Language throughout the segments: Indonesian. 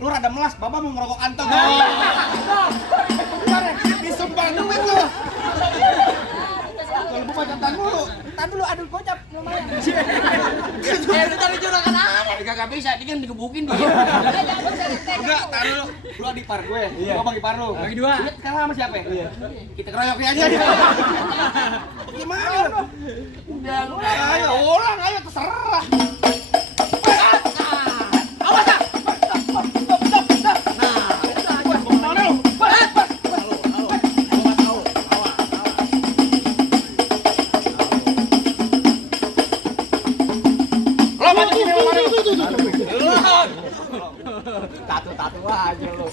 Lu rada melas, Bapak mau ngerokok kantong. Disumbang duit lu. Kalau gua macam mulu. Tahan dulu, aduh gocap lumayan. Lu cari juragan aneh. Kagak bisa, dia kan digebukin dia. Enggak, tahan dulu. Lu adik par gue, gua bagi par lu. Bagi dua. Lihat sekarang sama siapa? Iya. Kita keroyok dia aja. Gimana lu? Udah lu. Ayo ulang, ayo terserah. Tatu aja lu.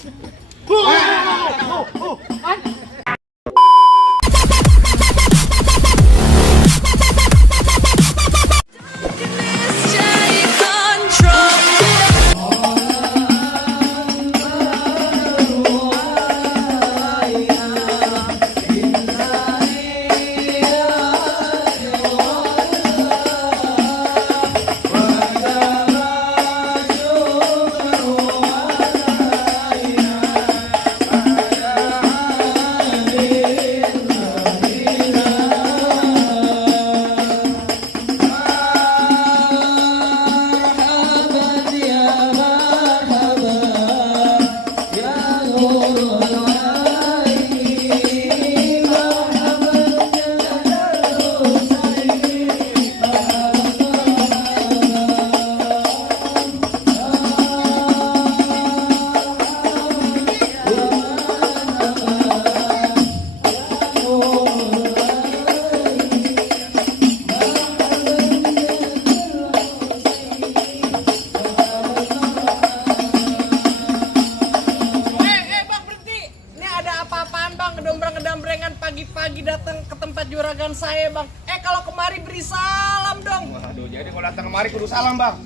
Pagi-pagi datang ke tempat juragan saya, Bang. Kalau kemari beri salam dong. Waduh, jadi kalau datang kemari kudu salam, Bang.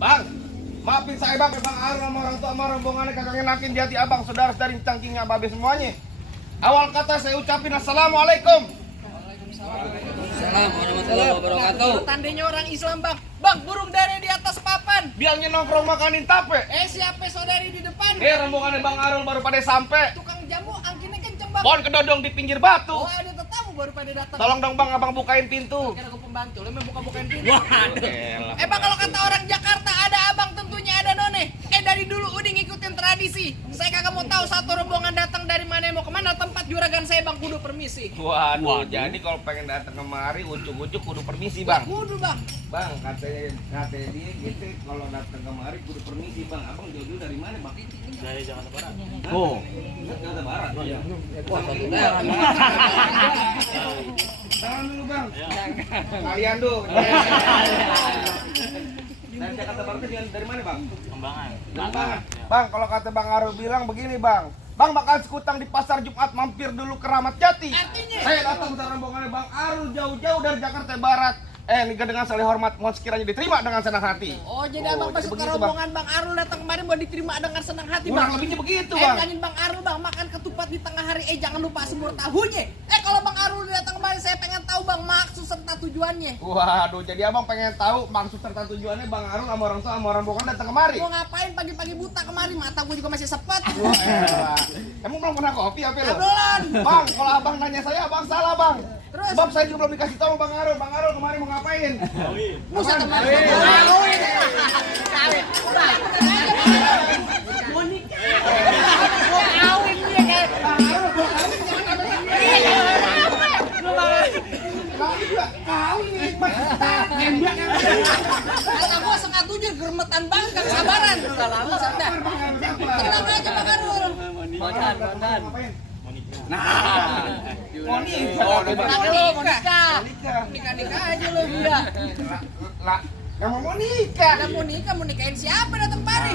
Bang, maafin saya, Bang. Bang Arul sama orang tua sama rombongannya kagak ngenakin di hati Abang, saudara-saudari cangkingnya babe semuanya. Awal kata saya ucapin assalamualaikum. Assalamualaikum warahmatullahi wabarakatuh. Tandanya orang Islam, Bang. Bang, burung dari di atas papan. Bilangnya nongkrong makanin tape. Siapa saudari di depan? Rombongannya Bang Arul baru pada sampai. Tukang jamu angkinnya kenceng, Bang. Pohon kedodong di pinggir batu. Oh, ada tetamu baru pada datang. Tolong dong Bang, Abang bukain pintu. Kira aku pembantu, lu memang buka-bukain pintu. Elah. Bang, kalau kata orang Jakarta ada abang tentunya ada none. Dari dulu udah ngikutin tradisi. Saya kagak mau tahu satu rombongan datang dari mana mau kemana, tempat juragan saya, Bang, kudu permisi. Waduh, jadi kalau pengen datang kemari ujuk-ujuk kudu permisi, Bang. Kudu, Bang. Bang, katanya dia gitu kalau datang kemari kudu permisi, Bang. Abang jauh-jauh dari mana, Bang? Dari Jakarta Barat. Oh, Jakarta Barat. Iya. Wah, satu daerah. Tangan dulu, Bang. Kalian tuh. Dari Jakarta Barat dari mana, Bang? Kembangan. Kembangan. Bang, kalau kata Bang Arul bilang begini, Bang. Bang bakal sekutang di pasar Jumat, mampir dulu ke Ramat Jati. Artinya? Saya datang ke rombongannya Bang Arul jauh-jauh dari Jakarta Barat. Ini dengan saling hormat, mohon sekiranya diterima dengan senang hati. Oh, jadi abang jadi masuk ke begitu, rombongan Bang Arul datang kemarin mau diterima dengan senang hati, Kurang Bang. lebihnya begitu, Bang. Bilangin Bang Arul, Bang, makan ketupat di tengah hari. Jangan lupa semur tahunya. Kalau Bang Arul datang kemarin, saya pengen tahu, Bang, maksud serta tujuannya. Waduh, jadi abang pengen tahu maksud serta tujuannya Bang Arul sama orang tua sama orang rombongan datang kemari. Mau ngapain pagi-pagi buta kemari? Mata gue juga masih sepet. Wah, elah. Emang belum pernah kopi apa lo? Belum. Bang, kalau abang nanya saya, abang salah, Bang. Terus? Sebab saya juga belum dikasih tahu Bang Arul. Bang Arul kemarin mau ngapain? Musa kemari. Kawin. Mau nikah. Mau kawin dia kayak. Bang Arul mau kawin jangan apa kawin nih, Mas. Nembak yang Kata gua setengah 7 germetan banget, gak sabaran. Udah lama sudah. Tenang aja Bang Arul. Bondan. Nah, mau nikah. Mau nikah. Nikah aja lu dia. Lah, yang mau nikah. Udah mau nikahin siapa datang kemari?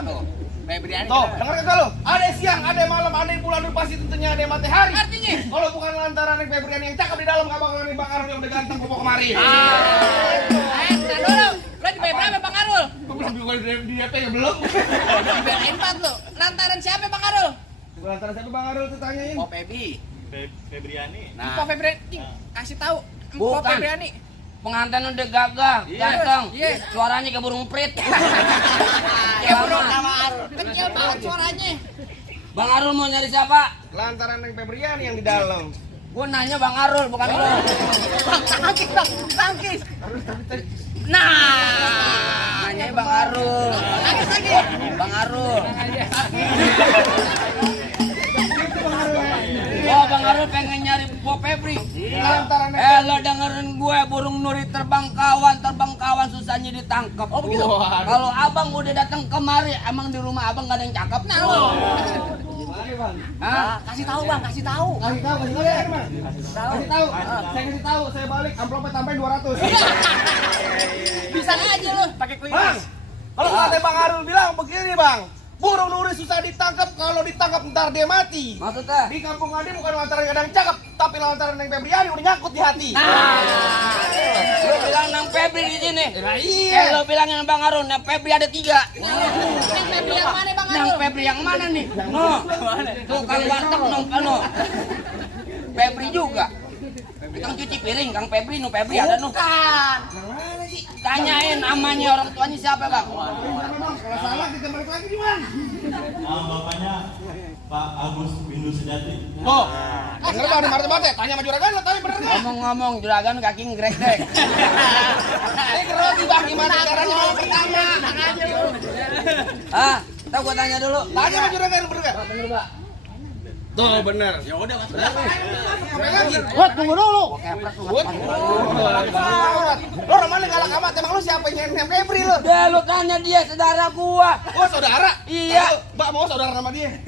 Tuh. Tuh, denger kagak lu? Ada siang, ada malam, ada bulan, pasti tentunya ada matahari. Artinya? Kalau bukan lantaran Nek Febriani yang cakep di dalam, gak bakalan nih Bang Arul yang udah ganteng bawa kemari. Nah dulu, lo dibayar berapa Bang Arul? Belum juga di DP ya belum. Dibayar 4 lo. Lantaran siapa Bang Arul? Lantaran siapa Bang Arul tuh tanyain? Oh Pebi. Febriani. Nah. Febriani, kasih tahu. Bukan. Febriani. pengantin udah gagah, ganteng. Iya. Suaranya kayak burung prit. Ya bro, kecil banget suaranya. Bang Arul mau nyari siapa? Lantaran Neng Febrian yang di dalam. Gua nanya Bang Arul bukan lo. Tangkis bang, tangkis. Nah, ini Bang Arul. Tangkis lagi. Bang Arul. Oh, Bang Arul pengen nyari Bo Febri. Lantaran Neng Lo dengerin gue, burung nuri terbang kawan susahnya ditangkap. Oh begitu. Kalau abang udah datang kemari, emang di rumah abang gak ada yang cakep. Nah lo. Hah? Kasih tahu bang, kasih tahu. Kasih tahu ya, Bang. Kasih tahu. Saya kasih tahu, saya balik amplopnya tambahin 200. Bisa aja lo pakai kuis. Bang, kalau kata Bang Arul bilang begini, Bang. Burung nuri susah ditangkap, kalau ditangkap ntar dia mati. Maksudnya? Di kampung Adi bukan lantaran gak ada yang cakep, tapi lantaran Neng Febriani udah nyangkut di hati. Lo bilang Nang Febri di sini. Iya. Lo bilangin Bang Arul, Nang Febri ada 3. Yang Febri yang mana bang Nang Arul? Febri yang mana nih? No. Tuh Kang Warteg no. Febri juga. Kang cuci piring, Kang Febri, no Febri ada no. Bukan. Tanyain namanya orang tuanya siapa, Bang? Kalau salah kita balik lagi di mana? Bapaknya Pak Agus Windu Sejati. Oh, denger Bang, denger banget. Tanya sama juragan lo tadi bener nggak? Ngomong-ngomong juragan kaki ngresek. Ini ngerti Bang gimana caranya mau pertama? Ah, kita gua tanya dulu. Tanya sama juragan bener nggak? Bener, Pak. Tuh bener. Ya udah Mas. Ngapain lagi? Wat, tunggu dulu. Lo romane galak amat, emang lu siapa yang Neng Febri lo? Udah lu tanya dia, saudara gua. Oh saudara? Iya. Mbak mau saudara sama dia?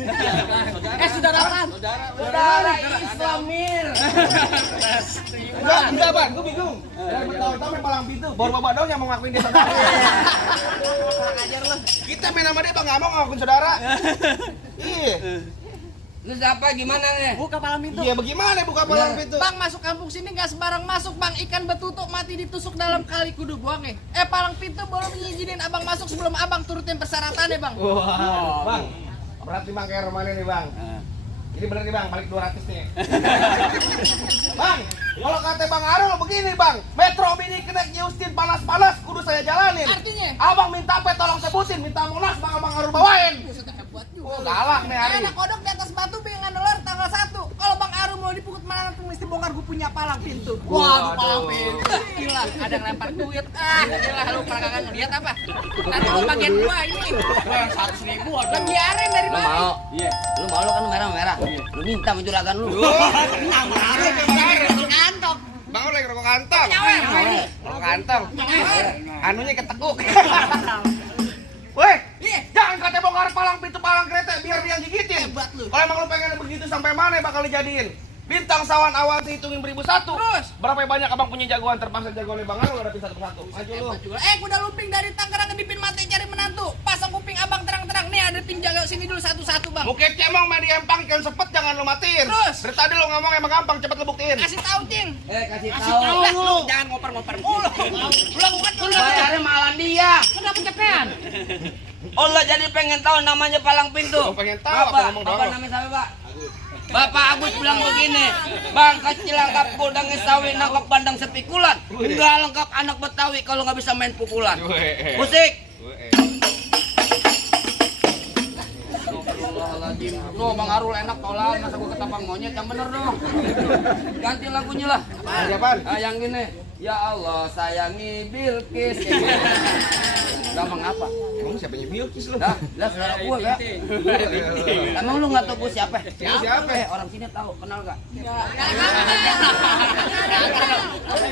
Saudara apaan? Saudara Islamir. Enggak Bang, gue bingung. Dari bertahun-tahun main palang pintu, baru bapak dong yang mau ngakuin dia saudara. Kita main sama dia Bang, nggak mau ngakuin saudara. Iya. Lu siapa gimana nih? Buka palang pintu. Iya bagaimana buka palang pintu? Bang masuk kampung sini nggak sembarang masuk bang. Ikan betutuk mati ditusuk dalam kali kudu buang nih. Palang pintu belum ngizinin abang masuk sebelum abang turutin persyaratannya bang. Wah, Bang. Berarti Bang kayak romane nih Bang. Ini bener nih Bang, balik 200 nih. Bang, kalau kata Bang Arul begini Bang, Metro Mini kena Justin panas-panas kudu saya jalanin. Artinya? Abang minta apa tolong sebutin, minta monas Bang Arul bawain. Buat Oh, galak nih hari. anak kodok di atas batu pengen dolar tanggal 1. Kalau Bang Arum mau dipukul mana tuh mesti bongkar gue punya palang pintu. Waduh, palang pintu. Gila, ada yang lempar duit. Gila lu pernah kagak ngeliat apa? Nanti lu bagian gua ini. Gua yang 100.000 ada. Biarin dari Lu mana? mau? Iya. Lu mau lu kan merah-merah. Lu minta sama juragan lu. Kantong. Bang Arul lagi rokok kantong. Rokok kantong. Anunya ketekuk. Weh, jangan kata bongkar palang pintu palang kereta biar dia yang gigitin. Hebat lu. Kalau emang lu pengen begitu sampai mana bakal dijadiin? Bintang sawan awal dihitungin 1001. Terus? Berapa banyak abang punya jagoan terpaksa jagoan Bang Arul hadapin satu persatu. Maju lu. Kuda lumping dari Tangerang ngedipin mati cari menantu. Pasang kuping abang terang-terang. Nih ada tim jaga sini dulu satu-satu bang. Bukit emang main di empang ikan sepet jangan lu matiin. Terus? Dari tadi lu ngomong emang gampang cepet lu buktiin. Kasih tahu cing. Kasih tahu. Lu jangan ngoper-ngoper mulu. Lu lakukan dulu. Bayarnya malah dia. Kenapa cepean? Oh lo jadi pengen tahu namanya palang pintu? Lu pengen tahu apa ngomong Bapak doang. namanya siapa Pak? Bapak Agus bilang begini, Bang kecil lengkap kudang sawi nangkap bandang sepikulan. Enggak lengkap anak Betawi kalau nggak bisa main pukulan. Musik. Astagfirullahaladzim. Tuh Bang Arul enak tolan, masa gua ketapang monyet yang bener dong. Ganti lagunya lah. Siapaan? Yang gini. Ya Allah sayangi Bilqis. Gampang apa? Emang siapa yang Bilqis lu? Dah, saudara gua ya. Emang lu nggak tahu gua siapa? Siapa? Orang sini tahu, kenal nggak?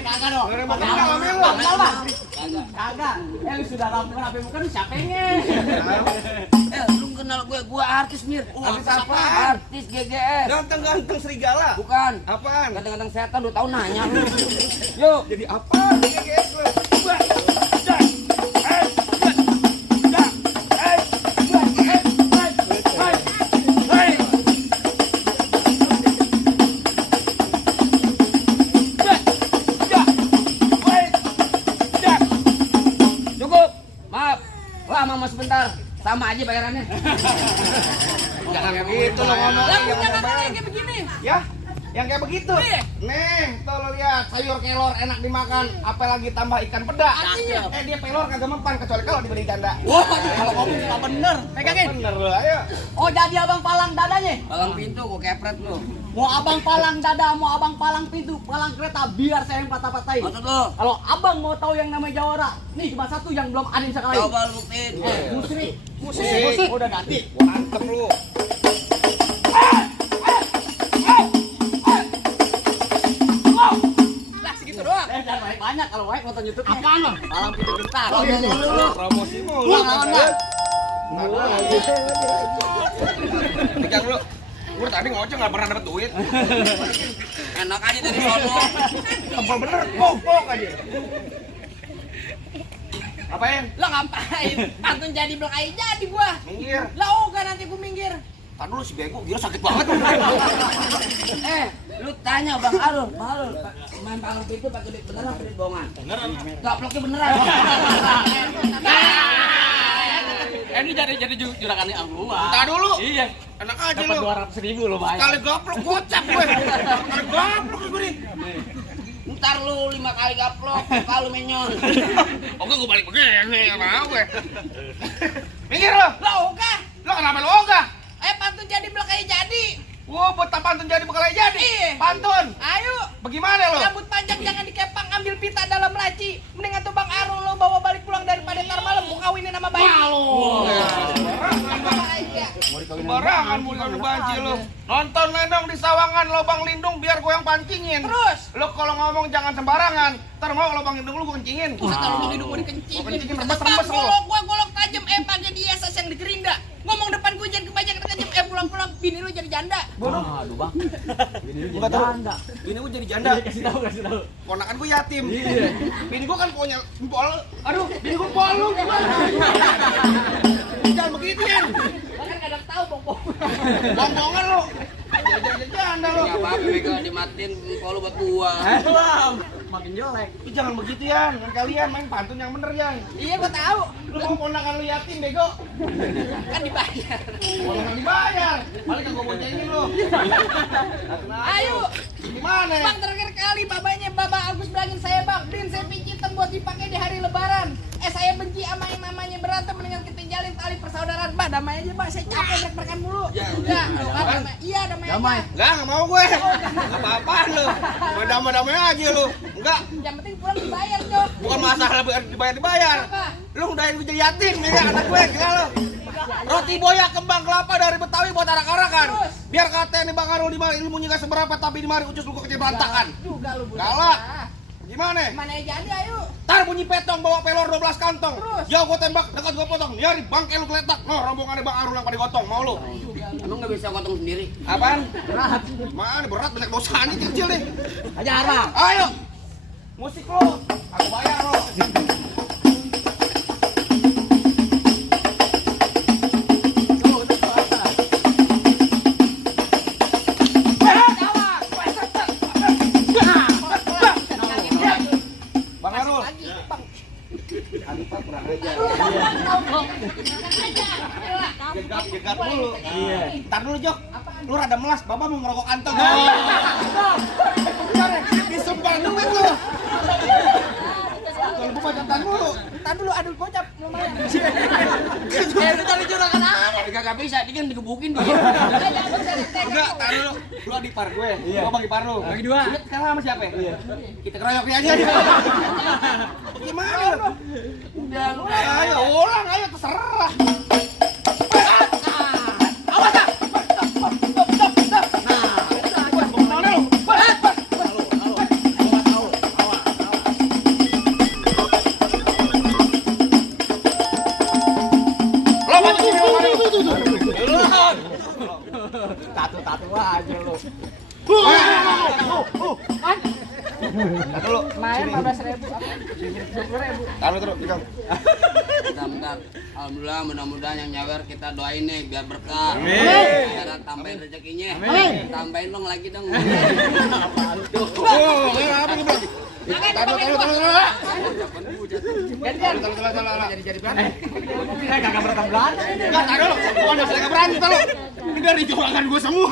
Kagak dong. Lu mau kenal sama lu? Kenal bang? Kagak. Lu sudah lampir HP bukan siapanya? Lu kenal gua artis Mir. Artis apa? Artis GGS. Ganteng-ganteng serigala. Bukan. Apaan? Kadang-kadang setan lu tahu nanya lu. Yuk. Jadi apa? GGS lu. Cukup. Maaf. Lama sebentar. Sama aja bayarannya. Jangan begitu lo ngomong. Lagunya nggak boleh kayak begini. Ya, Yang kayak begitu. Iya. Nih, tuh lo lihat sayur kelor enak dimakan, apalagi tambah ikan peda. Artinya? Dia pelor kagak mempan kecuali kalau dibeli janda. Wah, kalau ngomong nggak bener. Pegangin. Bener lo, ayo. Oh, jadi abang palang dadanya. Palang pintu kok kepret lu. Mau abang palang dada, mau abang palang pintu, palang kereta, biar saya yang patah-patahin. Maksud lu? Kalau abang mau tahu yang namanya Jawara, nih cuma satu yang belum ada yang sekali. Coba lu buktiin. Musrik. Musik. Udah ganti. Mantep lu. Lah segitu doang. Jangan banyak kalau baik nonton YouTube. Apaan lo? Palang pintu pintar. Promosi mulu. Pegang lu. Gue tadi ngoceh nggak pernah dapet duit. Enak aja dari sono. Tebal bener, pok aja. Apain? Lo ngapain? Pantun jadi belakang jadi gua. Minggir. Lah kan nanti gua minggir. Tadi dulu si bego, gila sakit banget. Lu tanya Bang Arul, main palang pintu pakai duit beneran apa duit bohongan? Beneran. Gaploknya beneran. Ini jadi juragannya gua. Entar dulu. Iya. Enak aja Dapat lu. 200.000 lo bayar. Kali gaplok gocap gue. Kali gaplok gue nih. Ntar lu 5 kali gaplok, kalau menyon. Oke gue balik begini sama gue. Minggir lo. Lah oke. Lo kenapa lo ogah? Pantun jadi belakang jadi. Wah, buat pantun jadi bakal jadi. Iya. Pantun. Ayo. Bagaimana lo? Rambut panjang jangan dikepang, ambil pita dalam laci. Mendingan tuh Bang Arul lo bawa balik pulang daripada ntar malam mau kawinin sama bayi. Sembarangan mau kawin banci lo. Nonton Lendong di Sawangan Lobang Lindung biar gue yang pancingin. Terus. Lo kalau ngomong jangan sembarangan. Ntar mau Lobang Lindung lu gue kencingin. Kata lu mau hidung mau dikencingin. Gua kencingin, rembes-rembes lo. Golok tajam pakai di SS yang digerinda. Ngomong depan gue jangan kebanyakan tajam pulang-pulang bini lu jadi janda. Aduh bang. Enggak tahu. Bini gue jadi janda. Kasih tahu. Ponakan gue yatim. Iya. Bini gue kan punya empol. Aduh, bini gue empol lu gimana? Jangan begitu ya. Kan kadang tahu bong-bong. Bong-bongan lu. Jadi janda lu. Enggak apa-apa begal dimatiin kalau buat gua. Makin jelek. Ih, jangan begitu ya. Dengan kalian main pantun yang bener ya. Iya gua tahu. Lu mau ponakan lu yatim bego. Kan dibayar. Ponakan dibayar. Paling kan gue boncengin lu. Ayo. Gimana? Bang terakhir kali Bapak Agus bilangin saya Bang, bin saya pijitan buat dipakai di hari lebaran. Saya benci sama yang namanya berantem, mendingan kita jalin tali persaudaraan. Bah, damai aja Bah, saya capek brek-brekan mulu. Ya, iya damai aja. Enggak mau gue. Apa-apaan lu. Mau damai-damai aja lu. Enggak. Yang penting pulang dibayar, Jok. Bukan masalah dibayar. Apa? Lu udahin gue jadi yatim nih ya anak gue gila lu. Roti boya kembang kelapa dari Betawi buat arak-arakan. Terus? Biar katanya nih Bang Arul di mari ilmunya gak seberapa tapi di mari ucus lu kecil berantakan. Juga lu budak. Galak. Gimana? Mana aja jadi ayo. Tar bunyi petong bawa pelor 12 kantong. Terus? Jauh gue tembak, dekat gue potong. Nyari bangke lu geletak. No, rombongannya Bang Arul yang pada gotong. Mau lu? Emang nggak bisa gotong sendiri? Apaan? Berat. Mana berat banyak dosanya kecil nih. Aja arah. Ayo. Musik lu. Aku bayar lu. Bang Arul. Jegat dulu. Iya. Ntar dulu Jok. Lu rada melas, Bapak mau ngerokok kantong. Disumpah duit lu. Kalau gua bacotan mulu. Ntar dulu aduh gocap lumayan. Lu cari juragan apa? Kagak bisa, dia kan digebukin dia. Enggak, tar dulu. Lu adik par gue. Gua bagi par lu. Bagi dua. Lihat sekarang sama siapa? Iya. Kita keroyok dia aja. Gimana lu? Udah lu. Ayo ulang, ayo terserah. Tatu aja lu. Dulu. Main 15.000 apa? 20.000. Taruh terus, pegang. Bentar. Alhamdulillah mudah-mudahan yang nyawer kita doain nih biar berkah. Biar tambahin rezekinya. Tambahin dong lagi dong. Oh, apa nih, Bang? Taruh. Jadi berapa? Kira kagak bertambah. Enggak, taruh lu. Gua enggak berani taruh. Ini dari juragan gua semua.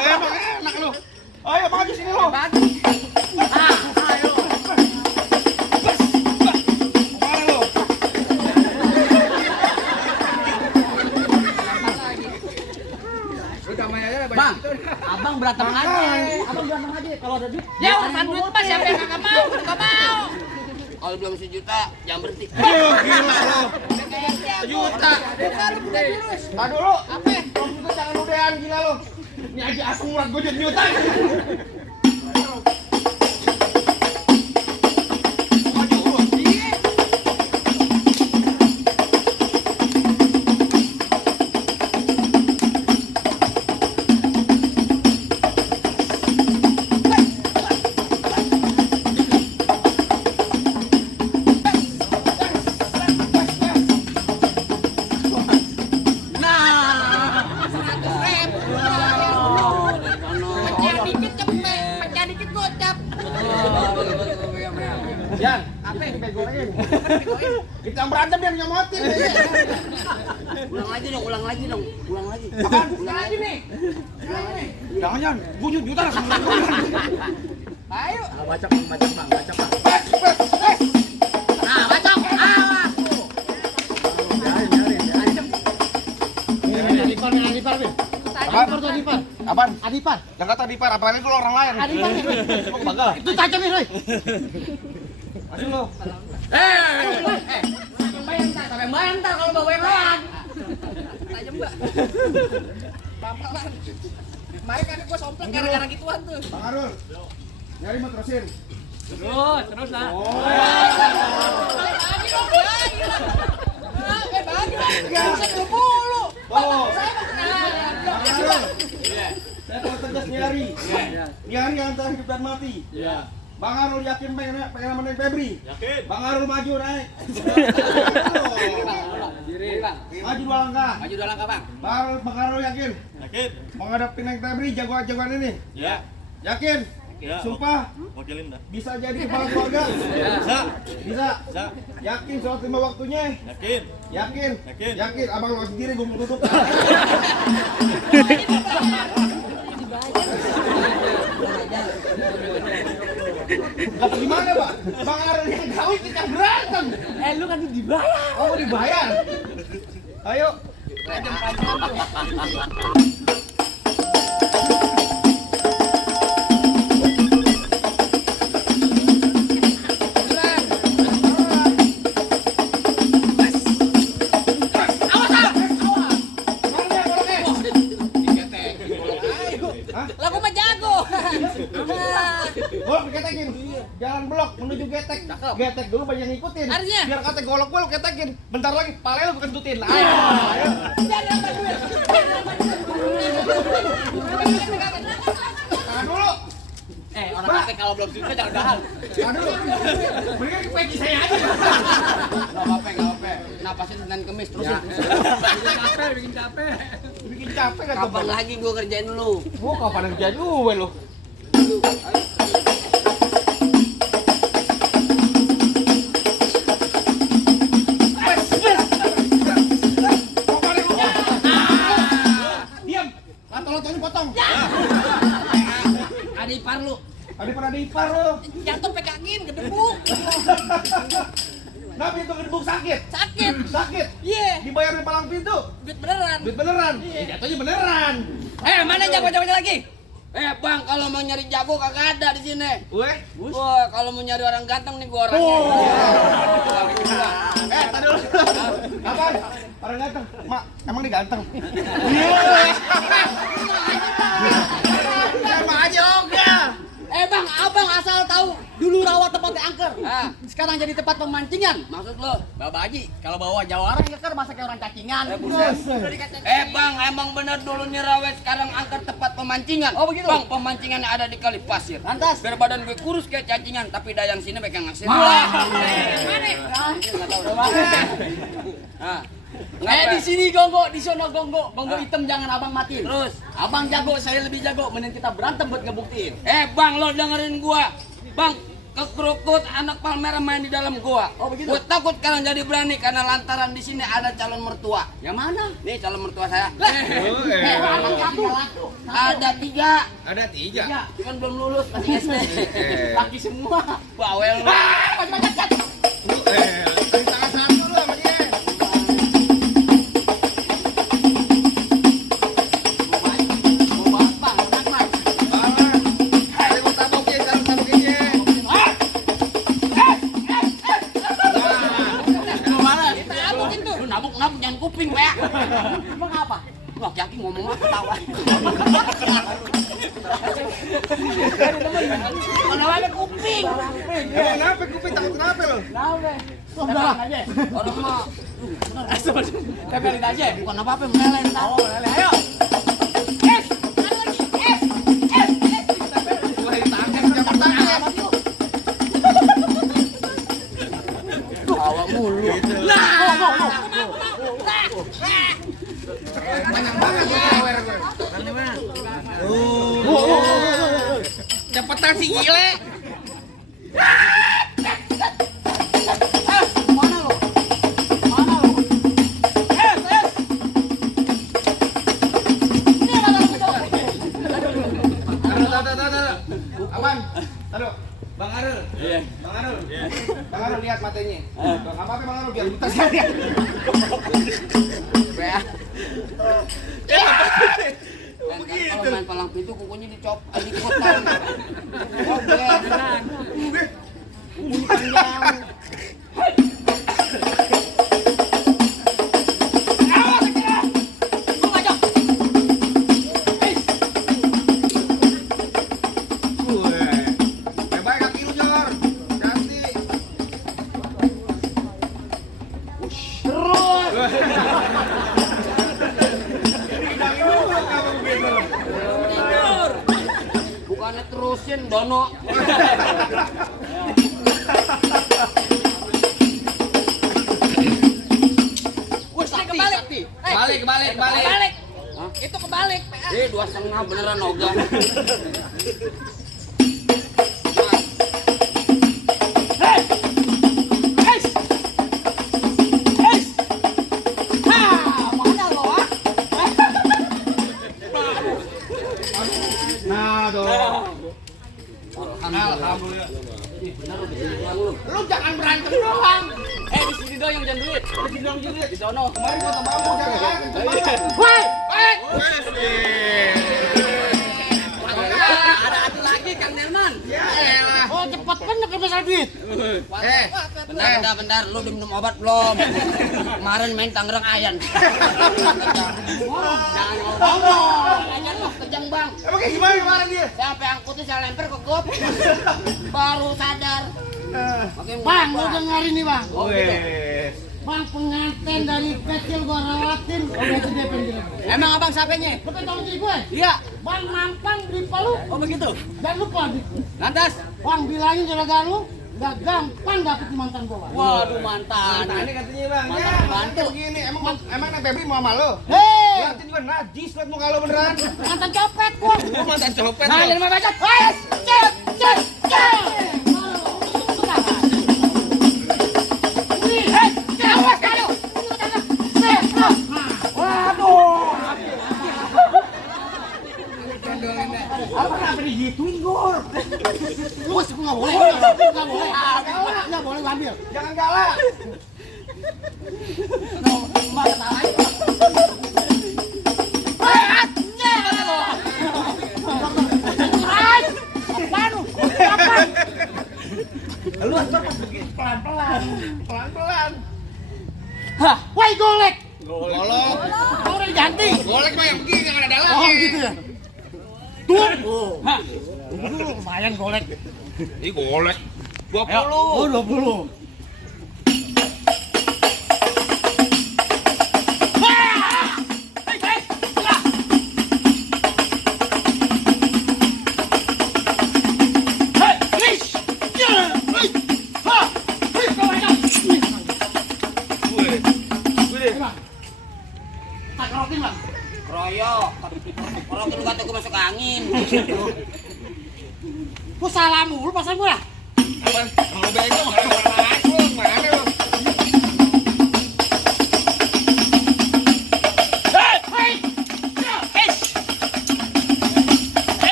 Emang enak lu. Ayo maju sini lo. Bagi. Ayo. Mana lo? Bang, abang berantem aja. Abang berantem aja. Kalau ada duit, ya urusan duit mah siapa yang kagak mau? Kagak mau. Kalau belum sejuta, jangan berhenti. Gila lo. Sejuta. Bukan lu punya jurus. Tahan dulu. Apa? Kalau gitu jangan udahan gila lo. Ini aja asam urat gue jadi juta. Yan, apa yang dipegoin? Kita yang berantem dia nyomotin. Ulang lagi dong, ulang lagi dong, ulang lagi. Apaan? Ulang lagi nih. Jangan Yan, gue juta langsung. Ayo. Bacok bang, bacok bang. Nah, bacok. Awas. Apaan? Adipar. Yang kata Dipar, apalagi kalau orang lain. Adipar. Bangga. Itu tajam nih, Roy. Masih lo. Sampai bayang ntar kalau bawa yang lawan. Tajam mbak. Pampalan. Kemarin kan gua somplak gara-gara gituan tuh. Bang Arul. Nyari mau terusin. Terus lah. Oh. Bagi dong, bagi. Bisa 20. Oh. Saya mau kenal. Bang Arul. Saya mau tegas nyari. Nyari antara hidup dan mati. Iya. Bang Arul yakin pengen menang Febri? Yakin? Bang Arul maju naik. Maju 2 langkah. Maju 2 langkah, Bang. Bang Arul yakin Yakin? menghadapi Neng Febri jagoan-jagoan ini? Ya. Yakin? Ya. Sumpah Wakilin dah. bisa jadi kepala keluarga? Bisa. Bisa. Bisa. Yakin soal terima waktunya? Yakin? Yakin? Yakin. Yakin. Abang lo sendiri gue mau tutup. Dapat gimana, Pak? Bang Arul yang kawin kita berantem. Lu kan dibayar. Oh, mau dibayar. Ayo. Lah gua mah jago. Golok diketekin. Jalan blok menuju getek. Getek dulu banyak ngikutin. Harusnya. Biar kata golok gue lu ketekin. Bentar lagi pale lu kentutin. Ayo. Tahan dulu. Orang kata kalau belum suka jangan dahal. Tahan dulu. Mendingan ke peci saya aja. Enggak apa-apa, enggak apa-apa. Napasin Senin Kemis terusin. Bikin capek kan Kapan lagi gua kerjain lu? Gua kapan kerjaan gue lu? Diam. Lato-latonya potong. Adipar lu. Daripada diipar lu. Jatuh pegangin gedebuk. Nah, pintu gedebuk sakit. Sakit. Sakit. Iya. Dibayar di palang pintu. Duit beneran. Duit beneran. Jatuhnya beneran. Mana jago-jagonya lagi? Bang, kalau mau nyari jago kagak ada di sini. Weh. Wah, kalau mau nyari orang ganteng nih gua orangnya. Tadi dulu. Apaan? Orang ganteng. Mak, emang dia ganteng? Emang aja oga. Bang, abang asal tahu dulu rawa tempatnya angker. Sekarang jadi tempat pemancingan. Maksud lo? Bapak Haji, kalau bawa jawara angker masa kayak orang cacingan. Bang, emang bener dulu nih Rawet, sekarang angker tempat pemancingan. Oh, begitu? Bang, pemancingannya ada di kali pasir. Lantas? Biar badan gue kurus kayak cacingan, tapi dayang sini pegang asin. Di sini gonggo, di sono gonggo. Gonggo hitam jangan abang matiin. Terus? Abang jago, saya lebih jago. Mending kita berantem buat ngebuktiin. Bang, lo dengerin gua. Bang, kekerukut anak palmera main di dalam gua. Oh, begitu? Gua takut kalian jadi berani karena lantaran di sini ada calon mertua. Yang mana? Nih calon mertua saya. Anak satu. Ada 3. Ada 3. Cuman belum lulus masih SD. Laki semua. Bawel. Tangan satu lu sama dia. Mau bahas bang, enak bang. Ayo gua tabokin, tabokin dia. Gimana? Nabukin tuh. Lu nabuk jangan kuping, Pak. Emang apa? Wah, Jaki ngomong apa ketawa. Kenapa kuping? Kenapa kuping takut kenapa lu? Udah aja. Orang mah Tempelin aja. bukan apa-apa meleleh ntar. Oh, lele. Ayo. Wah, tangkap jangan tangkap. Tawa mulu. Banyak banget gua sawer gua. Cepetan si gile. Mana lo? Mana lo? Ini ada kita. Taruh. Aman. Taruh. Bang Arul. Iya. Bang Arul. Bang Arul lihat matanya. Enggak apa-apa Bang Arul biar buta saja. Kalau main palang pintu kukunya dipotong. Kukunya panjang. Baik kaki lu Jor. Ganti. Tidur. Bukannya terusin dono. Wih, sakti. Balik. Kebalik. Itu kebalik. 2,5 beneran Oga. Mana lo? Nah, dong. Alhamdulillah. Bener lu di sini doang lu. Lu jangan berantem doang. Di sini doang yang jangan duit. Di sono. Kemarin gua bambu jangan. Woi. Ada atu lagi Kang Derman. Ya elah. Oh, cepet kan nyekir masalah duit. Bentar, lu udah minum obat belum? Kemarin main Tangerang Ayan. Jangan ngomong. Kejang bang. Emang kayak gimana kemarin dia? Sampai angkutnya saya lempar ke got. Baru sadar. Makin Bang, lu berubah. dengerin nih, Bang. Wes. Bang, pengantin dari kecil gua rawatin, udah gede pengen. Emang abang siapanya? Lu kan tahu diri gue? Iya. Bang mampang di Palu. Oh begitu. Jangan lupa, Dik. Lantas? Bang bilangin juragan lu, gak gampang dapet mantan gua. Bang. Waduh mantan. Nah, ini katanya Bang. Mantan Ya, pembantu. begini. Emang Nek Febri mau sama lu? Hei, Liatin juga najis liat muka lu beneran. mantan copet gua. Lu mantan copet. Nah, lu. jadi mau baca. Hei, cek. Nih, hei, awas kamu. Waduh. Apa kenapa digituin, Gor? Lu sih nggak boleh. Nggak boleh ambil. Jangan galak. Lu harus begini pelan-pelan. Hah, woi golek. Golok. Mau udah diganti. Golek mah yang begini yang ada dalamnya. Oh, gitu ya. Tuh. Hah. Dulu lumayan golek. Ini golek. 20. Oh, 20. Tak kerokin, Bang. Kroyok. Kalau kita kata gue masuk angin. Ku salah mulu pasal gua. Mau bego mana lu?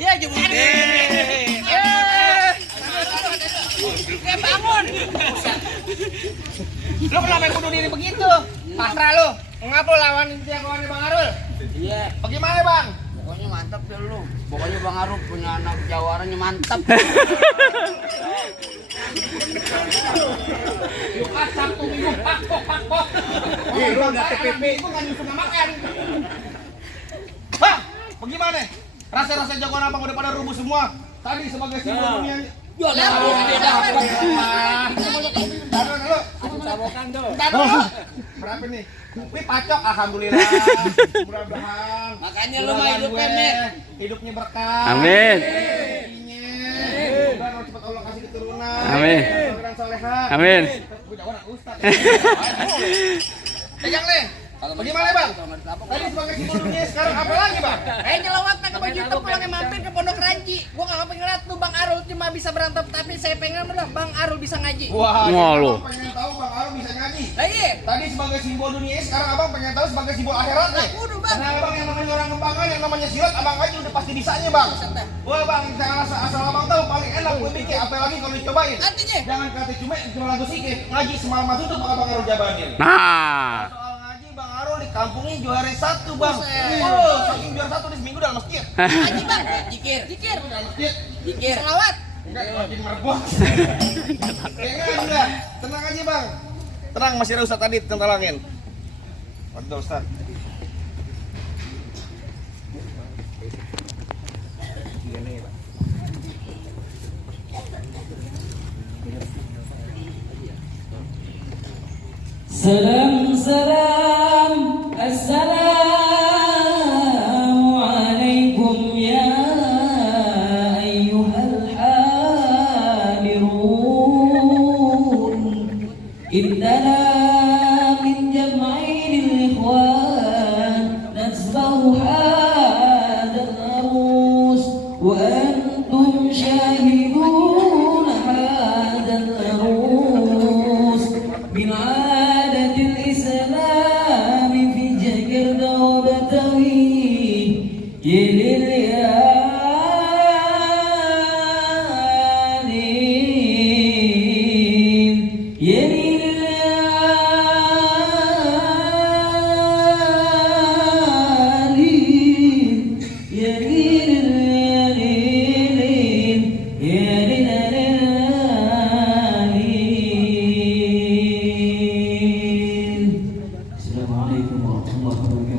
Ya jemput. Bangun. Lu kenapa bunuh diri begitu? Pasrah lu. Ngapa lawan inti kawannya Bang Arul? Iya, Bagaimana Bang? pokoknya mantap ya lu. Pokoknya Bang Arul punya anak jawarannya mantap. Jumat Sabtu Minggu pakpok. Lu udah TPP itu kan nyusun makan. Bang, bagaimana? Rasa-rasa jagoan abang udah pada rubuh semua. Tadi sebagai simbol dunia. Berapa nih? Wih pacok, alhamdulillah. Mudah-mudahan. Makanya lu mah hidupnya, Mir. Hidupnya berkah. Amin. Semoga Allah cepat Allah kasih keturunan. Amin. Keturunan soleha. Amin. Udah orang ustaz. Pegang nih. Bagaimana Bang? Tadi sebagai simbol dunia sekarang apa lagi Bang? Nyelawat ke baju hitam pulangnya mampir ke Pondok Ranji. Gua kagak pengen lihat tuh Bang Arul cuma bisa berantem, tapi saya pengen lah Bang Arul bisa ngaji. Wah, Wah, lu. abang pengen tahu Bang Arul bisa ngaji. Lah iya. Tadi sebagai simbol dunia, sekarang abang pengen tahu sebagai simbol akhirat nih. Kudu Bang. Karena abang yang namanya orang kembangan, yang namanya silat, abang aja udah pasti bisanya Bang. Wah Bang, jangan asal abang tahu paling enak gue bikin, apalagi kalau dicobain. Artinya? Jangan kata cuma lagu sikit, ngaji semalam itu Bang Arul jabanin. Nah, Soal ngaji Bang Arul di kampungnya juara 1 Bang. Buset. Oh, saking juara 1 di seminggu dalam masjid. Ngaji Bang. Jikir. Dalam masjid. Jikir. Selawat. Enggak, makin merebut. Enggak. Tenang aja Bang. Tenang, masih ada Ustaz tadi tentalangin. Waduh Ustaz. Salam salam, assalamualaikum ya ayyuhal hadirun. Innana min jam'il ikhwan nasbahu hadal arus wa antum syahidun hadal arus min الإسلام في جكردة وبتوي يليالين Assalamualaikum warahmatullahi wabarakatuh.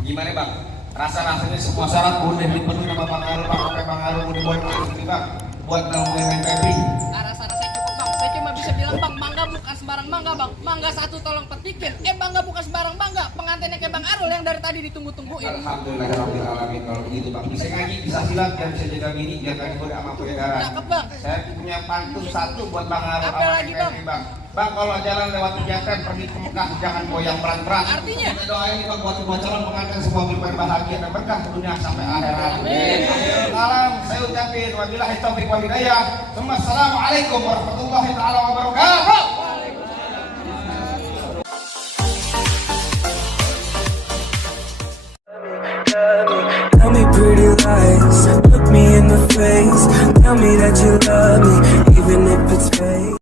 Gimana Bang? Rasa-rasanya semua syarat udah dipenuhi sama Bang Arul, Bang. Apa Bang Arul udah buat ini Bang? Buat nemuin Febri. Rasa-rasa cukup Bang. Saya cuma bisa bilang Bang, mangga bukan sembarang mangga Bang. Mangga satu tolong petikin. Mangga bukan sembarang mangga. Pengantinnya kayak Bang Arul yang dari tadi ditunggu-tungguin. Alhamdulillahirabbil alamin kalau begitu Bang. Bisa ngaji, bisa silat, dan bisa jaga diri, jaga ibadah sama penyegaran. Cakep Bang. Saya punya pantun satu buat Bang Arul. Apa sama lagi, Febri, Bang? Bang, kalau jalan lewat kegiatan pergi ke Mekah jangan goyang berat-berat. Artinya? Kita doain Bang buat semua calon pengantin semua berbahagia bahagia dan berkah dunia sampai akhirat. Amin. Salam saya ucapin wabillahi taufiq wal hidayah. Assalamualaikum warahmatullahi taala wabarakatuh. Tell me pretty lies, look me in the face. Tell me that you love me, even if it's